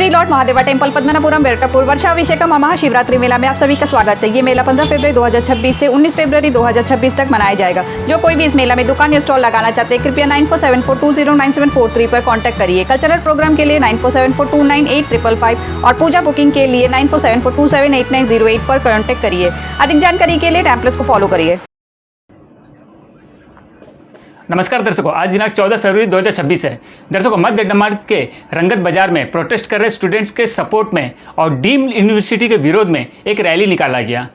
Shri Lord Mahadeva temple पद्मनापुरम वेरटापुर वर्षाभिषेकम Mahashivratri मेला में आप सभी का स्वागत है। ये मेला 15 फरवरी 2026 से 19 फरवरी 2026 तक मनाया जाएगा। जो कोई भी इस मेला में दुकान या स्टॉल लगाना चाहते हैं कृपया 9474209743 पर कांटेक्ट करिए। कल्चरल प्रोग्राम के लिए 9474298555 और पूजा बुकिंग के लिए 9474278908 पर कांटेक्ट करिए। अधिक जानकारी के लिए टैम्पलेट्स को फॉलो करिए। नमस्कार दर्शकों, आज दिनांक 14 फरवरी 2026 है। दर्शकों, मध्य डेनमार्क के रंगत बाजार में प्रोटेस्ट कर रहे स्टूडेंट्स के सपोर्ट में और डीम्ड यूनिवर्सिटी के विरोध में एक रैली निकाला गया।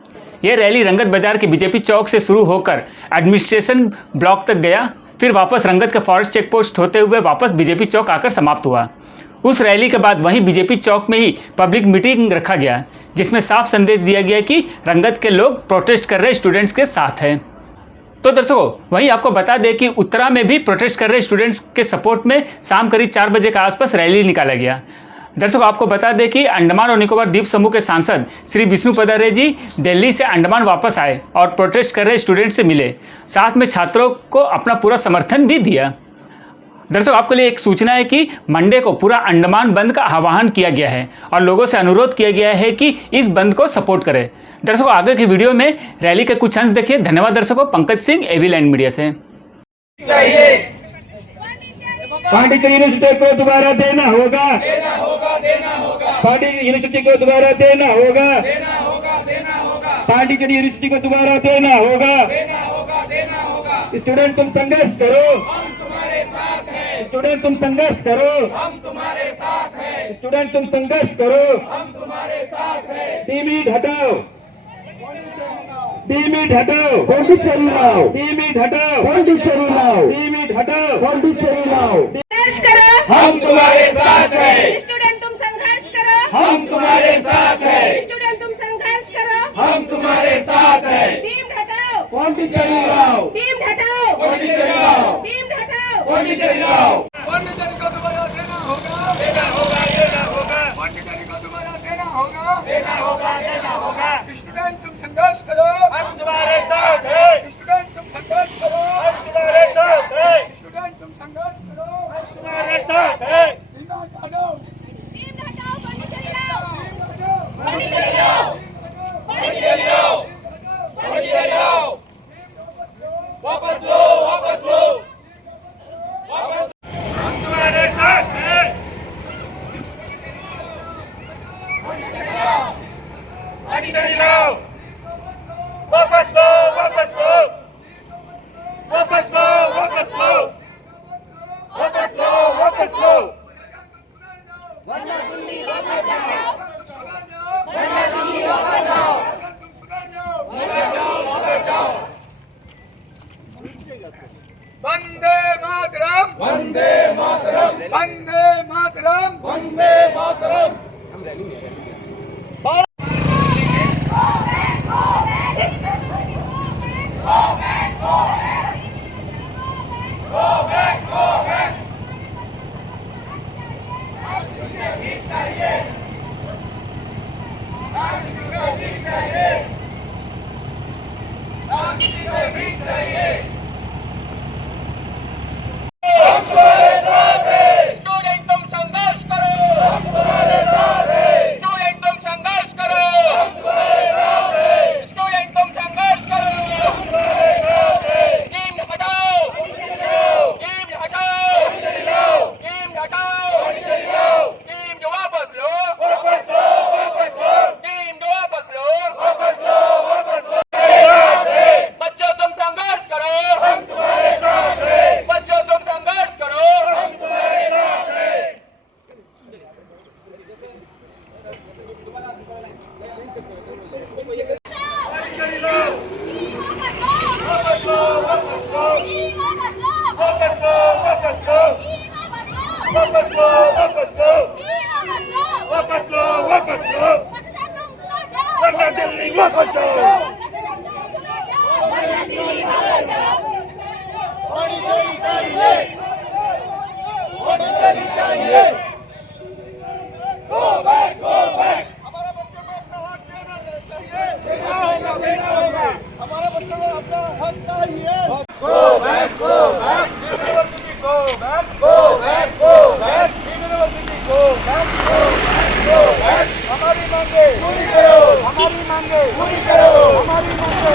यह रैली रंगत बाजार के बीजेपी चौक से शुरू होकर एडमिनिस्ट्रेशन ब्लॉक तक गया, फिर वापस रंगत का फॉरेस्ट चेक पोस्ट होते हुए वापस बीजेपी चौक आकर समाप्त हुआ। उस रैली के बाद वहीं बीजेपी चौक में ही पब्लिक मीटिंग रखा गया, जिसमें साफ संदेश दिया गया कि रंगत के लोग प्रोटेस्ट कर रहे स्टूडेंट्स के साथ हैं। तो दर्शकों, वहीं आपको बता दें कि उत्तरा में भी प्रोटेस्ट कर रहे स्टूडेंट्स के सपोर्ट में शाम करीब 4 बजे के आसपास रैली निकाला गया। दर्शकों, आपको बता दें कि अंडमान और निकोबार द्वीप समूह के सांसद श्री विष्णु पदारे जी दिल्ली से अंडमान वापस आए और प्रोटेस्ट कर रहे स्टूडेंट्स से मिले, साथ में छात्रों को अपना पूरा समर्थन भी दिया। दर्शकों, आपके लिए एक सूचना है कि मंडे को पूरा अंडमान बंद का आह्वान किया गया है और लोगों से अनुरोध किया गया है कि इस बंद को सपोर्ट करें। दर्शकों, आगे की वीडियो में रैली के कुछ अंश देखिए। धन्यवाद दर्शकों। पंकज सिंह, एवी लैंड मीडिया से। पांडिचेरी यूनिवर्सिटी को दोबारा देना होगा, पांडिचेरी यूनिवर्सिटी को दोबारा देना होगा, पांडिचेरी यूनिवर्सिटी को दोबारा देना होगा। स्टूडेंट तुम संघर्ष करो, स्टूडेंट तुम संघर्ष करो, हम तुम्हारे साथ हैं। स्टूडेंट तुम संघर्ष करो, हम तुम्हारे साथ हैं। डीमिट हटाओ, डीमिट हटाओ, पांडिचेरी लाओ, डीमिट हटाओ, पांडिचेरी लाओ, डीमिट हटाओ, पांडिचेरी लाओ। संघर्ष करो, हम तुम्हारे साथ हैं। स्टूडेंट तुम संघर्ष करो, हम तुम्हारे साथ हैं। स्टूडेंट तुम संघर्ष करो, हम तुम्हारे साथ हैं। डीम्ड हटाओ, पांडिचेरी लाओ, डीम्ड हटाओ, पांडिचेरी लाओ, डीम्ड हटाओ, पांडिचेरी लाओ। पांडिचेरी को दोबारा देना होगा, देना होगा, देना होगा, पांडिचेरी को दोबारा देना होगा, देना होगा, देना होगा। स्टूडेंट तुम संघर्ष करो, हम तुम्हारे साथ हैं। स्टूडेंट तुम संघर्ष करो, हम तुम्हारे साथ हैं। स्टूडेंट तुम संघर्ष करो, तुम्हारे साथ हैं। डीम्ड हटाओ, डीम्ड हटाओ, पांडिचेरी लाओ, पांडिचेरी लाओ, पांडिचेरी लाओ, पांडिचेरी लाओ। वापस लो, वापस लो, वापस। हम तुम्हारे साथ हैं। पांडिचेरी लाओ, वापस लो, वापस लो, वापस लो, वापस लो, वापस लो, वापस लो। वरना दिल्ली वापस जाओ, वरना दिल्ली वापस जाओ, वापस जाओ, वापस जाओ। वंदे मातरम, वंदे मातरम, वंदे मातरम। वंदे मातरम। स्टूडेंट तुम संघर्ष करो, हम तुम्हारे साथ हैं। स्टूडेंट तुम संघर्ष करो, हम तुम्हारे साथ हैं। स्टूडेंट तुम संघर्ष करो। हम तुम्हारे साथ हैं। डीम्ड हटाओ, पांडिचेरी लाओ, डीम्ड हटाओ, पांडिचेरी लाओ, डीम्ड हटाओ, पांडिचेरी लाओ। डीम्ड वापस लो, वापस लो, वापस लो, डीम्ड वापस लो। वापस लो, वापस लो। तुम्हारे साथ हैं। बच्चों तुम संघर्ष करो, हम तुम्हारे साथ हैं। बच्चों तुम संघर्ष करो। हम तुम्हारे साथ हैं। पांडिचेरी लाओ, वापस वापस लो, लो, वापस लो, वापस लो, वापस लो, वापस लो, वापस लो, वापस लो, वापस वापस लो, लो, वापस लो। वरना दिल्ली वापस जाओ, वरना दिल्ली वापस जाओ। पांडिचेरी चाहिए, पांडिचेरी चाहिए। Go back, go back। हमारे बच्चों को अपना हक देना चाहिए, देना होगा, देना होगा। हमारे बच्चों को अपना हक चाहिए। Go back, go back। University go back, go back, go back। University go back, go back। मांगे पूरी करो, हमारी मांगे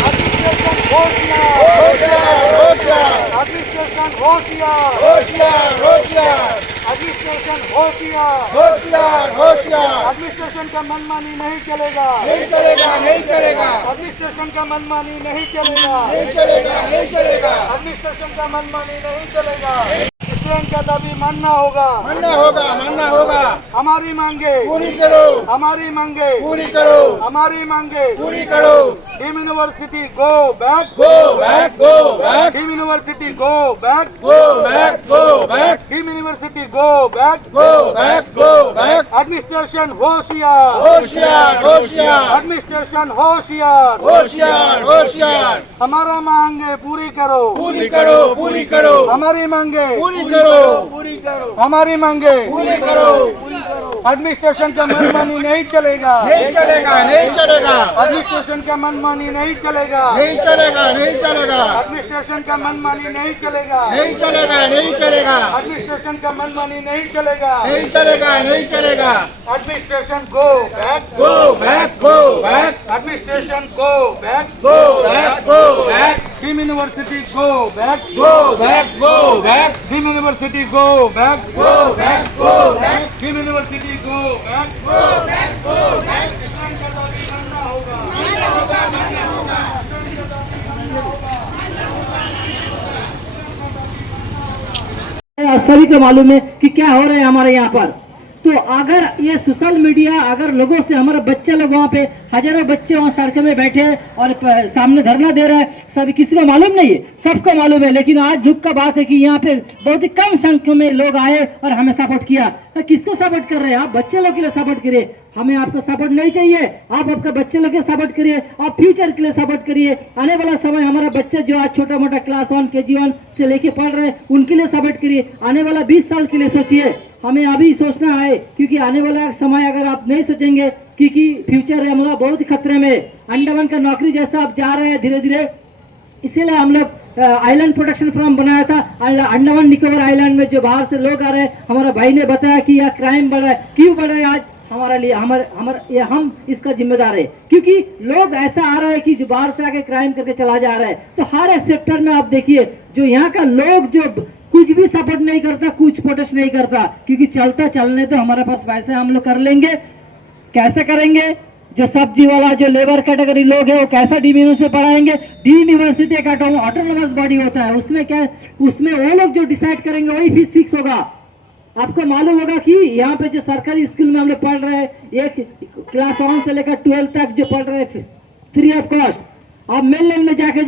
एडमिनिस्ट्रेशन होशियार, एडमिनिस्ट्रेशन होशियार, एडमिनिस्ट्रेशन होशियार, एडमिनिस्ट्रेशन का मनमानी नहीं चलेगा, एडमिनिस्ट्रेशन का मनमानी नहीं चलेगा, एडमिनिस्ट्रेशन का मनमानी नहीं चलेगा। स्टूडेंट का दाबी मानना होगा, हमारी मांगे पूरी करो, हमारी मांगे पूरी करो, हमारी मांगे पूरी करो। Deem university go back, deem university go back, deem university go back, administration होशियार, एडमिनिस्ट्रेशन होशियार, हमारा मांगे पूरी करो, हमारी मांगे पूरी करो, हमारी मांगे पूरी करो। एडमिनिस्ट्रेशन का मनमानी नहीं चलेगा, एडमिनिस्ट्रेशन का मनमानी नहीं चलेगा, एडमिनिस्ट्रेशन का मनमानी नहीं चलेगा, एडमिनिस्ट्रेशन का मनमानी नहीं चलेगा, administration go back, administration go back, deem university go back, deem university go back, deem university go back, student का दाबी मानना होगा, स्टूडेंट का दाबी मानना होगा। सभी को मालूम है कि क्या हो रहा है हमारे यहाँ पर। तो अगर ये सोशल मीडिया अगर लोगों से हमारे बच्चे लोग वहाँ पे हजारों बच्चे वहाँ सड़क में बैठे हैं और सामने धरना दे रहे हैं, सभी किसी को मालूम नहीं है, सबको मालूम है। लेकिन आज दुख का बात है कि यहाँ पे बहुत ही कम संख्या में लोग आए और हमें सपोर्ट किया। तो किसको सपोर्ट कर रहे हैं आप? बच्चे लोग के लिए सपोर्ट करिए, हमें आपको सपोर्ट नहीं चाहिए। आप आपका बच्चे लोग के सपोर्ट करिए, आप फ्यूचर के लिए सपोर्ट करिए। आने वाला समय हमारा बच्चे जो आज छोटा मोटा क्लास 1 KG1 से लेके पढ़ रहे हैं उनके लिए सपोर्ट करिए। आने वाला 20 साल के लिए सोचिए, हमें अभी सोचना है, क्योंकि आने वाला समय अगर आप नहीं सोचेंगे, क्योंकि फ्यूचर है हमारा बहुत ही खतरे में। अंडमान का नौकरी जैसा आप जा रहे हैं धीरे धीरे, इसीलिए हम लोग आइलैंड प्रोटेक्शन फोरम बनाया था। अंडमान निकोबार आइलैंड में जो बाहर से लोग आ रहे हैं, हमारा भाई ने बताया कि यह क्राइम बढ़ा है। क्यों बढ़ा है? आज हमारे लिए हम इसका जिम्मेदार है, क्योंकि लोग ऐसा आ रहा है कि जो बाहर से आके क्राइम करके चला जा रहा है। तो हर एक सेक्टर में आप देखिए, जो यहाँ का लोग जो कुछ भी सपोर्ट नहीं करता, कुछ प्रोटेस्ट नहीं करता, क्योंकि चलने तो हमारे पास पैसे हम लोग कर लेंगे। कैसे करेंगे? जो सब्जी वाला जो लेबर कैटेगरी लोग है वो कैसा डीम यूनिवर्सिटी से पढ़ाएंगे? डीम यूनिवर्सिटी एक ऑटोनोमस बॉडी होता है, उसमें क्या, उसमें वो लोग जो डिसाइड करेंगे वही फीस फिक्स होगा। आपको मालूम होगा कि यहाँ पे जो सरकारी स्कूल में हम लोग पढ़ रहे हैं, एक क्लास 1 से लेकर 12 तक जो पढ़ रहे हैं फ्री ऑफ कॉस्ट। आप मेन लाइन में जाके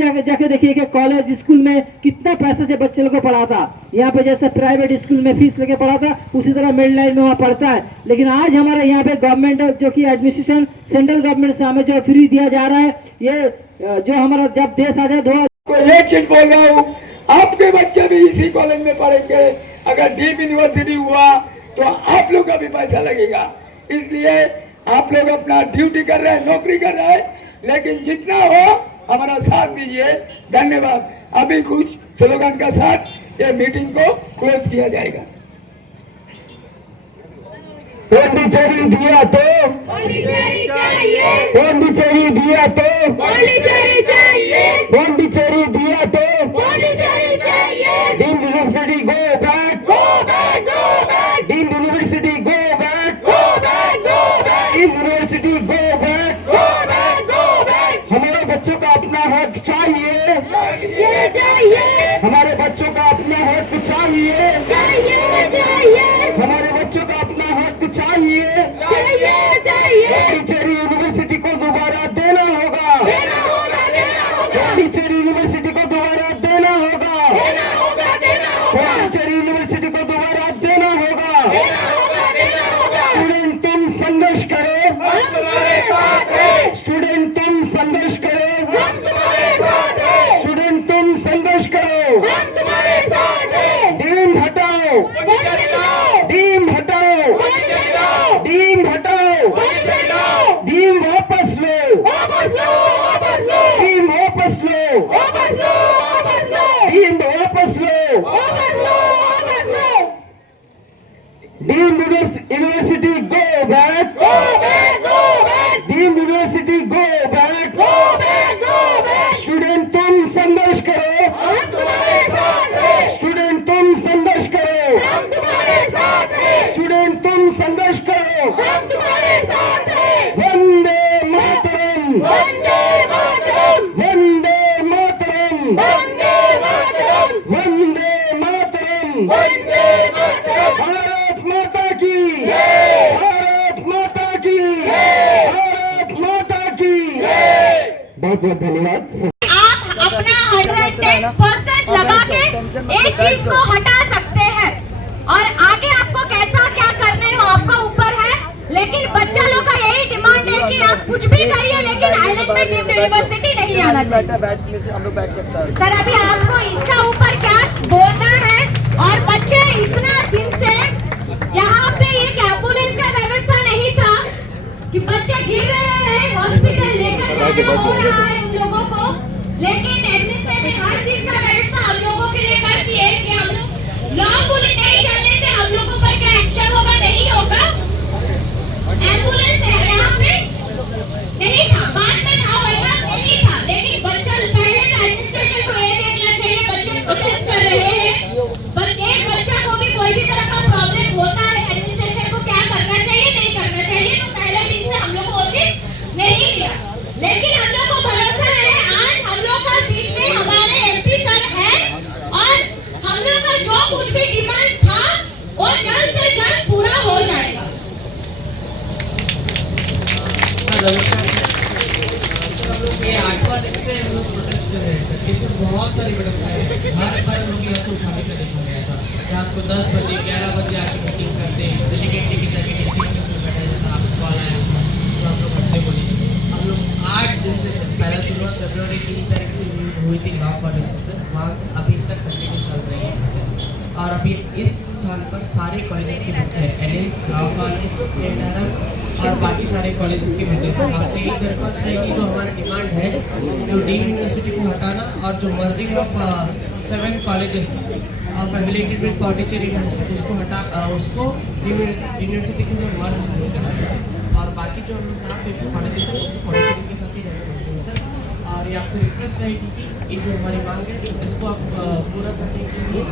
देखिए कि कॉलेज स्कूल में कितना पैसे से बच्चे लोग को पढ़ाता। यहाँ पे जैसे प्राइवेट स्कूल में फीस लेके पढ़ाता, उसी तरह मेन लाइन में वहाँ पढ़ता है। लेकिन आज हमारे यहाँ पे गवर्नमेंट जो कि एडमिनिस्ट्रेशन सेंट्रल गवर्नमेंट से हमें जो फ्री दिया जा रहा है, ये जो हमारा जब देश आजाद हुआ, एक चीज बोल रहा हूँ, आपके बच्चे भी इसी कॉलेज में पढ़ेंगे। अगर डीम यूनिवर्सिटी हुआ तो आप लोग का भी पैसा लगेगा। इसलिए आप लोग अपना ड्यूटी कर रहे हैं, नौकरी कर रहे हैं, लेकिन जितना हो हमारा साथ दीजिए। धन्यवाद। अभी कुछ स्लोगन का साथ ये मीटिंग को क्लोज किया जाएगा। पौंडीचेरी दिया तो पौंडीचेरी चाहिए, पौंडीचेरी दिया तो पौंडीचेरी चाहिए, पौंडीचेरी दिया तो पौंडीचेरी चाहिए। Deemed university go back, go back, go back, deem university go back, go back, go back, deem university go back. Go back, go back. हमारे बच्चों का अपना हक चाहिए, ये चाहिए, हमारे बच्चों का अपना हक चाहिए, चाहिए, चाहिए, हमारे बच्चों का अपना हक चाहिए। चाहिए, चाहिए। पौंडीचेरी यूनिवर्सिटी को दोबारा देना होगा, देना होगा, देना होगा, पौंडीचेरी यूनिवर्सिटी को दोबारा देना होगा, देना होगा, देना होगा, पौंडीचेरी यूनिवर्सिटी को दोबारा देना होगा। देना होगा, देना होगा। स्टूडेंट तुम संघर्ष करो, हम तुम्हारे साथ हैं, स्टूडेंट तुम संघर्ष करो, हम तुम्हारे साथ हैं, स्टूडेंट तुम संघर्ष करो। हम तुम्हारे साथ हैं। डीम हटाओ, पौंडीचेरी जाओ, डीम हटाओ, पौंडीचेरी जाओ, डीम हटाओ, पौंडीचेरी जाओ। डीम वापस लो, वापस लो, वापस लो, डीम वापस लो, वापस लो, वापस लो, डीम वापस लो। वापस लो, वापस लो। Deemed university go back, Go back! वंदे मातरम वंदे मातरम वंदे मातरम वंदे मातरम वंदे मातरम भारत माता की जय भारत माता की भारत माता की बहुत बहुत धन्यवाद। आप अपना 110% लगा के एक चीज को हटा सकते हैं और आगे आपको कैसा क्या करने हो आपका ऊपर है, लेकिन बच्चा लोग का यही डिमांड है कि आप कुछ भी करिए लेकिन आइलैंड में डीम्ड यूनिवर्सिटी नहीं आना चाहिए। सर अभी आपको इसका ऊपर क्या बोलना है? और बच्चे इतना दिन से यहाँ पे एक एम्बुलेंस का व्यवस्था नहीं था कि बच्चे गिर रहे हैं, हॉस्पिटल लेकर जाना हो रहा है उन लोगों को, लेकिन एडमिनिस्ट्रेशन हर चीज का व्यवस्था हम लोगों के लिए करती है कि हम लोग लॉ पुलिस नहीं चलने से हम लोगों पर क्या एक्शन होगा नहीं होगा। एम्बुलेंस यहाँ पे नहीं था, बाद में था होगा नहीं था, लेकिन बच्चा पहले का एडमिनिस्ट्रेशन को ये देखना चाहिए बच्चे प्रोटेस्ट कर रहे हैं, एक बच्चा को भी कोई भी तरह का प्रॉब्लम होता है एडमिनिस्ट्रेशन को क्या करना चाहिए नहीं करना चाहिए, तो पहले दिन से हम लोग को वो चीज नहीं किया, लेकिन हम लोग को भरोसा है आज हम लोग का बीच में हमारे एमपी सर है और हम लोग का जो कुछ भी डिमांड था वो जल्द से जल्द पूरा हो जाएगा। हम लोग ये 8वां दिन से हम लोग प्रोटेस्ट कर रहे हैं सर, इसमें बहुत सारी व्यवस्थाएं हैं, हर बार हम लोग यहाँ से उठाने का देखा गया था कि आपको 10 बजे 11 बजे आके मीटिंग करते हैं, डेलीगेट लेके जाके डीसी में बैठा जाता, आपको कॉल आया तो आप लोग करते बोले। हम लोग 8 दिन से सर, पहला शुरुआत फरवरी 3 तारीख से हुई थी लॉ कॉलेज से सर, वहाँ से अभी तक कंटिन्यू चल रही है और अभी इस स्थान पर सारे कॉलेजेस के बच्चे हैं, एलिम्स, लॉ कॉलेज, जेएनआरएम और बाकी सारे कॉलेजेस के बच्चे हैं। हमसे एक दरख्वास्त है कि जो हमारा डिमांड है जो डीम्ड यूनिवर्सिटी को हटाना और जो मर्जिंग ऑफ 7 कॉलेजेस और एफिलिएटेड विद पॉन्डिचेरी यूनिवर्सिटी उसको हटा उसको डीम्ड यूनिवर्सिटी के साथ मर्ज नहीं करना और बाकी जो हम साथ कॉलेजेस हैं उसको पॉन्डिचेरी के साथ ही रहना पड़ते हैं सर। और ये आपसे रिक्वेस्ट रहेगी कि ये जो हमारी मांग है इसको आप पूरा करने के लिए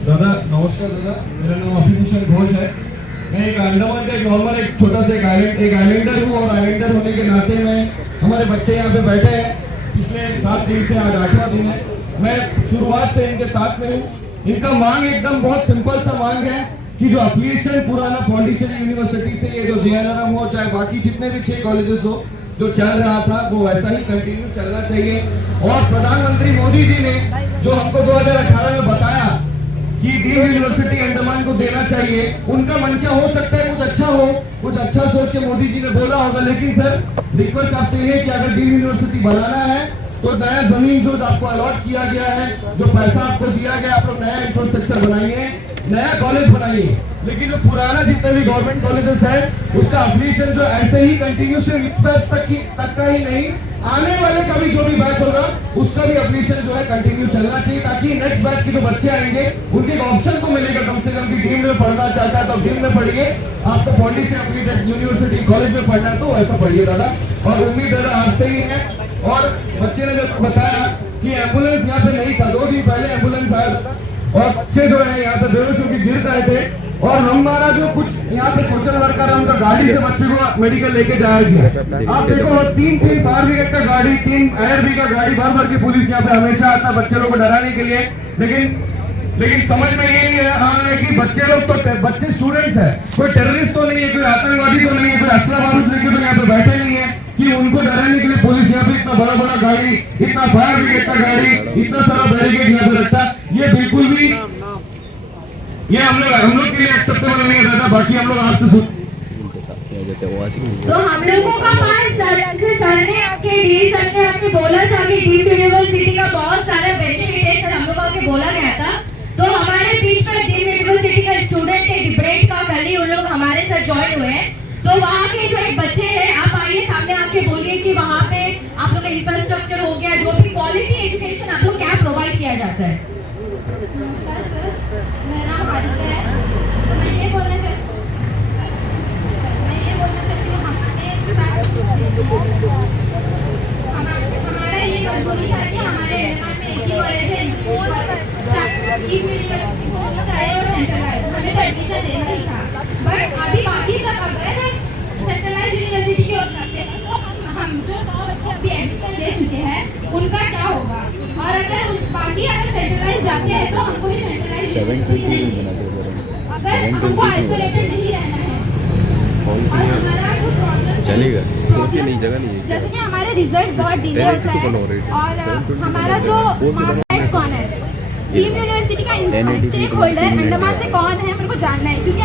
दादा नमस्कार दादा, मेरा नाम अभिभूषण घोष है। मैं एक अंडमान का एक नॉर्मल एक छोटा सा एक आइलैंडर हूँ और आइलैंडर होने के नाते में हमारे बच्चे यहाँ पे बैठे हैं पिछले 7 दिन से, आज 8वां दिन है। मैं शुरुआत से इनके साथ में हूँ। इनका मांग एकदम बहुत सिंपल सा मांग है कि जो एफिलिएशन पुराना पॉन्डिचेरी यूनिवर्सिटी से ये जो जेएनआरएम हो चाहे बाकी जितने भी 6 कॉलेजेस हो जो चल रहा था वो वैसा ही कंटिन्यू चलना चाहिए। और प्रधानमंत्री मोदी जी ने जो हमको 2018 में बताया कि डीम्ड यूनिवर्सिटी अंडमान को देना चाहिए, उनका मंशा हो सकता है कुछ अच्छा सोच के मोदी जी ने बोला होगा, लेकिन सर रिक्वेस्ट आपसे ये है कि अगर डीम्ड यूनिवर्सिटी बनाना है तो नया जमीन जो आपको अलॉट किया गया है, जो पैसा आपको दिया गया, आप लोग नया इंफ्रास्ट्रक्चर बनाइए, नया कॉलेज बनाइए, लेकिन जो पुराना जितने भी गवर्नमेंट कॉलेजेस है उसका एफिलिएशन जो ऐसे ही कंटिन्यू सिर्फ इस बैच तक का ही नहीं, आने वाले का भी जो भी बैच होगा उसका भी एफिलिएशन जो है कंटिन्यू चलना चाहिए, ताकि नेक्स्ट बैच के जो बच्चे आएंगे उनके एक ऑप्शन को मिलेगा कम से कम कि डीम्ड में पढ़ना चाहता है तो डीम्ड में पढ़िए, आपको पॉन्डिचेरी यूनिवर्सिटी कॉलेज में पढ़ना तो ऐसा पढ़िए दादा। और उम्मीद दादा आपसे ही है। और बच्चे ने जो बताया कि एम्बुलेंस यहाँ पे नहीं था, 2 दिन पहले एम्बुलेंस आया था और बच्चे जो है यहाँ पे बेहोश होकर गिर गए थे और हमारा जो कुछ यहाँ पे सोशल वर्कर है उनका गाड़ी से बच्चे को मेडिकल लेके जाया गया। आप देखो 3 फायर ब्रिगेड का गाड़ी, 3 ARB का गाड़ी भर के पुलिस यहाँ पे हमेशा आता है बच्चे लोग को डराने के लिए, लेकिन समझ में ये नहीं है कि बच्चे लोग तो बच्चे स्टूडेंट्स है, कोई टेररिस्ट तो नहीं है, कोई आतंकवादी तो नहीं है, कोई असला बारूद लेके तो यहाँ पे बैठे नहीं है कि उनको डराने के लिए पुलिस यहाँ पे इतना बड़ा गाड़ी, इतना फायर ब्रिगेड का गाड़ी, इतना सारा बैरिकेड यहाँ पे रखता, ये बिल्कुल भी ये हम लोग के लिए एक्सेप्टेबल नहीं है दादा। बाकी हम लोग आपसे तो हम लोगों का पास सर ने आके बोला था कि डीम्ड यूनिवर्सिटी का बहुत सारा बेनिफिट है सर, हम लोगों को बोला गया था। तो हमारे बीच में डीम्ड यूनिवर्सिटी का स्टूडेंट के डिबेट का कल ही उन लोग हमारे साथ ज्वाइन हुए हैं। तो वहाँ के जो एक बच्चे हैं, आप आइए सामने आके बोलिए कि वहाँ पे आप लोग का इंफ्रास्ट्रक्चर हो गया, जो भी क्वालिटी एजुकेशन आप लोग क्या प्रोवाइड किया जाता है। नमस्कार सर, मेरा नाम आदित्य है। तो मैं ये बोलना चाहती हूँ हमारा ये मजबूरी था कि हमारे अंडमान में एक ही कॉलेज है, चाहे मतलब अगर सेंट्रलाइज यूनिवर्सिटी की ओर करते हैं तो हम जो 100 बच्चे अभी एडमिशन ले चुके हैं उनका क्या होगा, और अगर बाकी अगर सेंट्रलाइज जाते हैं तो हमको भी सेंट्रलाइज अगर हमको आइसोलेटेड नहीं रहना है। और हमारा जो प्रॉब्लम चलेगा जैसे कि हमारे रिजल्ट बहुत डिले होता है, और हमारा जो मार्क्स कौन है, टीम यूनिवर्सिटी का स्टेक होल्डर अंडमान से कौन है मेरे को जानना है, क्योंकि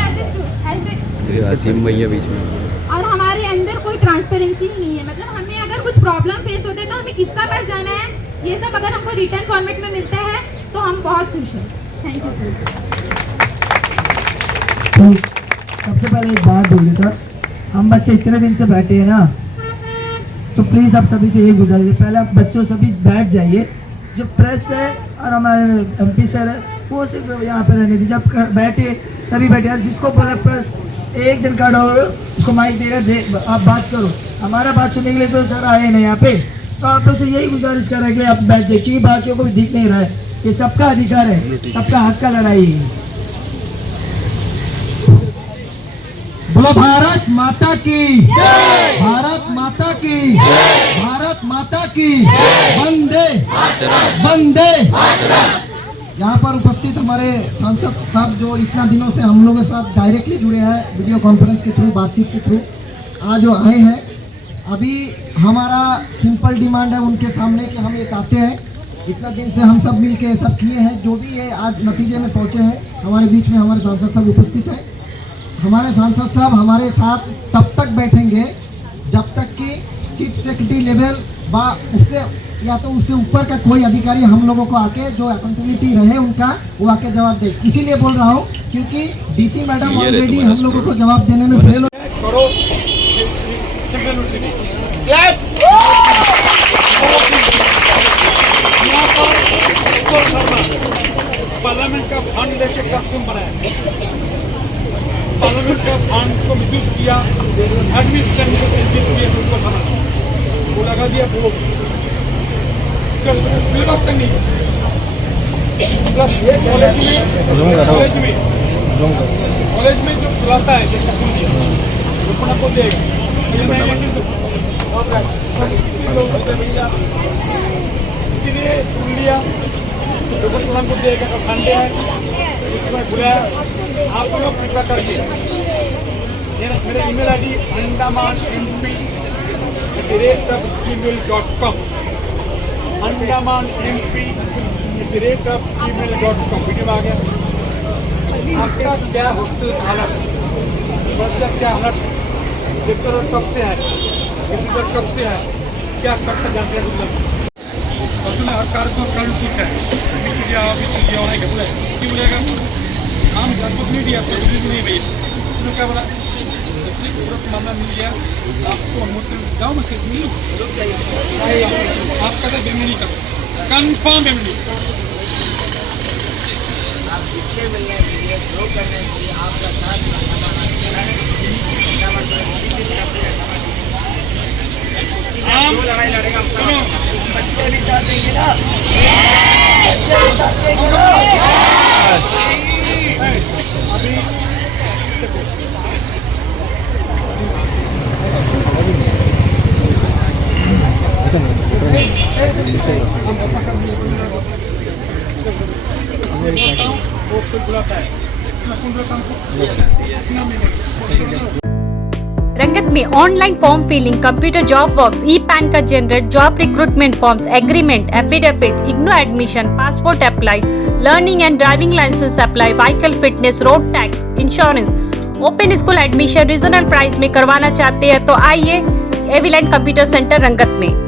ऐसे भैया बीच में और हमारे अंदर कोई ट्रांसपेरेंसी नहीं है। मतलब हमें अगर कुछ प्रॉब्लम फेस होते हैं तो हमें किसका पास जाना है, ये सब अगर हमको रिटर्न फॉर्मेट में मिलता है तो हम बहुत खुश हैं। Thank you sir. तो सबसे पहले एक बात बोल देता, हम बच्चे इतने दिन से बैठे हैं ना, तो प्लीज़ आप सभी से ये गुजारिश है, पहले आप बच्चों सभी बैठ जाइए। जो प्रेस है और हमारे MP सर है वो सिर्फ यहाँ पे रहने दीजिए, जब बैठे सभी बैठे हैं। जिसको बोला प्रेस एक जन खड़ा हो उसको माइक देगा, आप बात करो। हमारा बात सुनने के लिए तो सर आए ना यहाँ पे, तो आप लोग से यही गुजारिश कर रहे हैं कि आप बैठ जाइए, क्योंकि बाकियों को भी दिख नहीं रहा है। ये सबका अधिकार है, सबका हक का लड़ाई है। बोलो भारत माता की जय, भारत माता की जय, भारत माता की जय, वंदे वंदे। यहाँ पर उपस्थित हमारे सांसद साहब जो इतना दिनों से हम लोगों के साथ डायरेक्टली जुड़े हैं, वीडियो कॉन्फ्रेंस के थ्रू, बातचीत के थ्रू आज जो आए हैं। अभी हमारा सिंपल डिमांड है उनके सामने कि हम ये चाहते हैं, इतना दिन से हम सब मिल के सब किए हैं, जो भी ये आज नतीजे में पहुँचे हैं, हमारे बीच में हमारे सांसद साहब उपस्थित हैं। हमारे सांसद साहब हमारे साथ तब तक बैठेंगे जब तक कि चीफ सेक्रेटरी लेवल व उससे या तो उससे ऊपर का कोई अधिकारी हम लोगों को आके जो अकाउंटेबिलिटी रहे उनका वो आके जवाब दे। इसीलिए बोल रहा हूँ क्योंकि DC मैडम ऑलरेडी हम लोगों को जवाब देने में फेल करो। पार्लियामेंट का फंड लेके क्लासरूम बनाया, पार्लियामेंट का फंड को मिसयूज किया, एडमिशन उनको बना वो लगा दिया, वो सिलेबस तक नहीं। प्लस ये कॉलेज में जो खिलाता है वो आपको देगा, इसीलिए सुन लिया को देगा तो संडे है, उसमें बुलाया आप लोग कृपा करके मेरा email ID andamanmp@gmail.com andamanmp@gmail.com। Video में आ गया आपका क्या हॉस्टल हालत, बस का क्या हालत, पेपर कब से है, पेपर कब से है, क्या करते जानते हैं हर कार्य को कल कुछ है क्यों बोलेगा हम जासूस नहीं दिया, नहीं रही तो क्या बोला, इसलिए पूरा मामला मिल गया आपको। जाओ मैसेज मिलो आपका तो बेमनी का कन्फर्म बेमनी आपका साथ लड़ाई लड़ेगा, सुनो बच्चे भी साथ देंगे ना, बच्चे भी साथ देंगे ना। अभी वो बुलाता है रंगत में online form filling, computer job works, e PAN का generate, job recruitment forms, agreement, affidavit, IGNOU admission, passport apply, learning and driving licence apply, vehicle fitness, road tax, insurance, open school admission regional price में करवाना चाहते हैं तो आइए एविलेंट computer centre रंगत में।